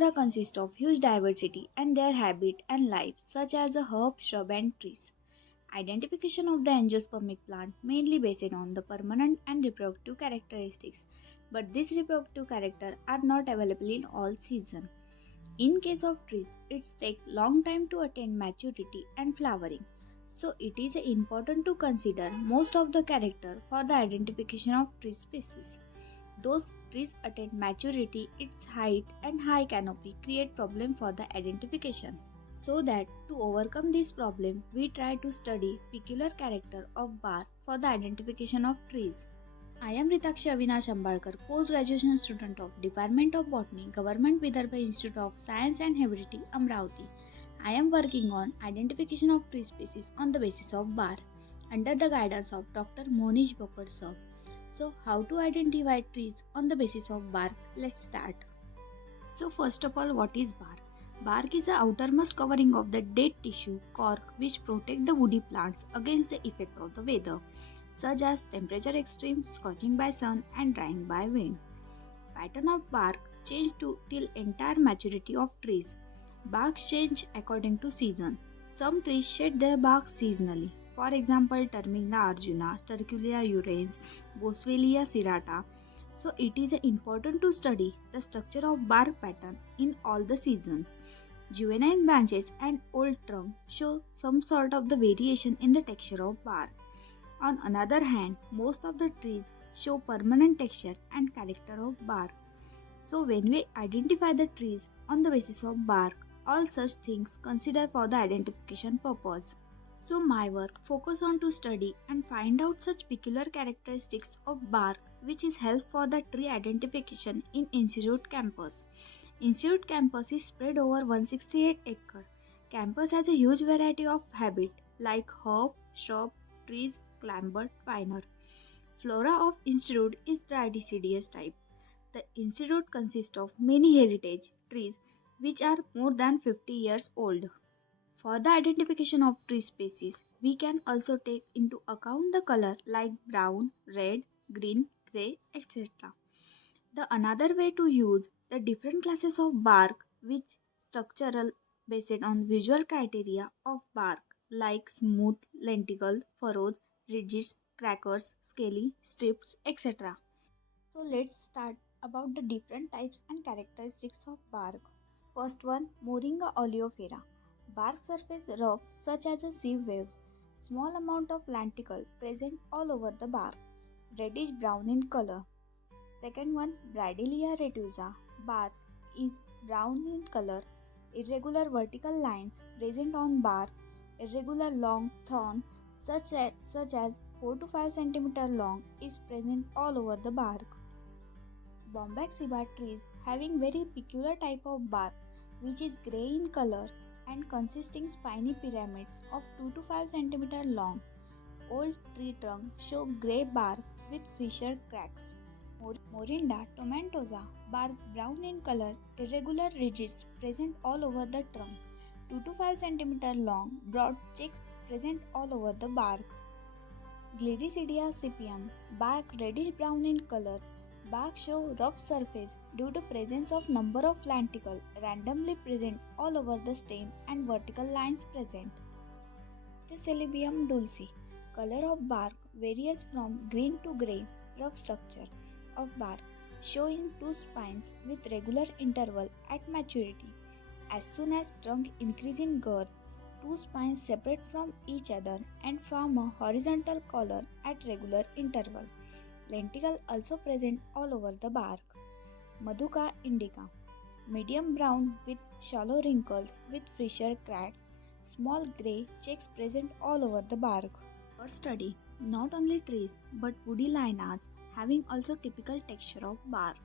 flora consists of huge diversity and their habit and life, such as the herb, shrub, and trees. Identification of the angiospermic plant mainly based on the permanent and reproductive characteristics, but these reproductive characters are not available in all seasons. In case of trees, it takes long time to attain maturity and flowering. So it is important to consider most of the character for the identification of tree species. Those trees attain maturity, its height and high canopy create problem for the identification. So that to overcome this problem, we try to study peculiar character of bark for the identification of trees. I am Ritakshi Avinash Ambalkar, post-graduation student of Department of Botany, Government Vidarbha Institute of Science and Heredity, Amravati. I am working on identification of tree species on the basis of bark under the guidance of Dr. Monish Bokar sir. So, how to identify trees on the basis of bark? Let's start. So, first of all, what is bark? Bark is the outermost covering of the dead tissue cork which protect the woody plants against the effect of the weather, such as temperature extremes, scorching by sun and drying by wind. Pattern of bark change to till entire maturity of trees. Barks change according to season. Some trees shed their bark seasonally. For example, Termina arjuna, Sterculia urens, Boswellia serrata. So it is important to study the structure of bark pattern in all the seasons. Juvenile branches and old trunk show some sort of the variation in the texture of bark. On another hand, most of the trees show permanent texture and character of bark. So when we identify the trees on the basis of bark, all such things consider for the identification purpose. So my work focus on to study and find out such peculiar characteristics of bark which is help for the tree identification in Institute campus. Institute campus is spread over 168 acre. Campus has a huge variety of habit like herb, shrub, trees, climber, twiner. Flora of Institute is dioecious type. The institute consists of many heritage trees which are more than 50 years old. For the identification of tree species, we can also take into account the color like brown, red, green, grey, etc. The another way to use the different classes of bark which structural based on visual criteria of bark like smooth, lenticle, furrows, ridges, crackers, scaly, strips, etc. So let's start about the different types and characteristics of bark. First one, Moringa oleifera. Bark surface rough such as a sieve waves. Small amount of lenticle present all over the bark. Reddish brown in color. Second one, Brydelia retusa. Bark is brown in color. Irregular vertical lines present on bark. Irregular long thorn such as 4 to 5 cm long is present all over the bark. Bombax trees having very peculiar type of bark which is grey in color and consisting spiny pyramids of 2 to 5 cm long. Old tree trunk show grey bark with fissure cracks. Morinda tomentosa, bark brown in color, irregular ridges present all over the trunk, 2 to 5 cm long, broad checks present all over the bark. Gliricidia sepium, bark reddish brown in color, bark show rough surface due to presence of number of lenticle randomly present all over the stem and vertical lines present. Celebium dulce, color of bark varies from green to grey, rough structure of bark showing two spines with regular interval at maturity. As soon as trunk increase in girth, two spines separate from each other and form a horizontal collar at regular interval. Lenticle also present all over the bark. Maduka indica, medium brown with shallow wrinkles with fissure cracks, small grey checks present all over the bark. For study, not only trees but woody lianas having also typical texture of bark.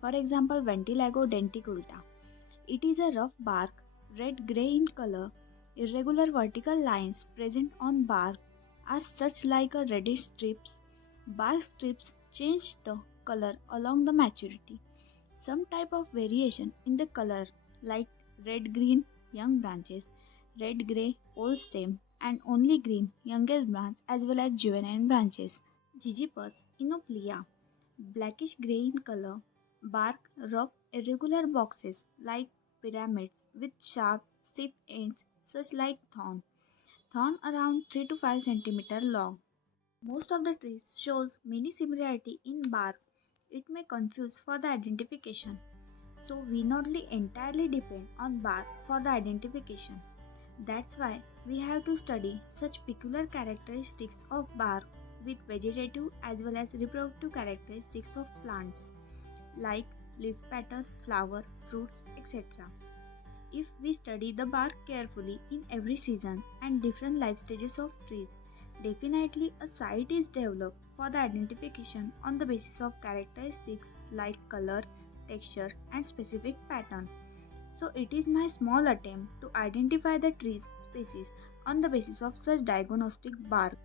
For example, Ventilago denticulata. It is a rough bark, red-grey in color. Irregular vertical lines present on bark are such like a reddish strips. Bark strips change the color along the maturity. Some type of variation in the color like red-green young branches, red-grey old stem and only green youngest branch as well as juvenile branches. Gigipus inoplea, blackish grey in color, bark rough irregular boxes like pyramids with sharp, stiff ends, such like thorn around 3 to 5 centimeter long. Most of the trees shows many similarity in bark. It may confuse for the identification. So we not only entirely depend on bark for the identification. That's why we have to study such peculiar characteristics of bark with vegetative as well as reproductive characteristics of plants like leaf pattern, flower, fruits, etc. If we study the bark carefully in every season and different life stages of trees, definitely a site is developed for the identification on the basis of characteristics like color, texture, and specific pattern. So it is my small attempt to identify the trees species on the basis of such diagnostic bark.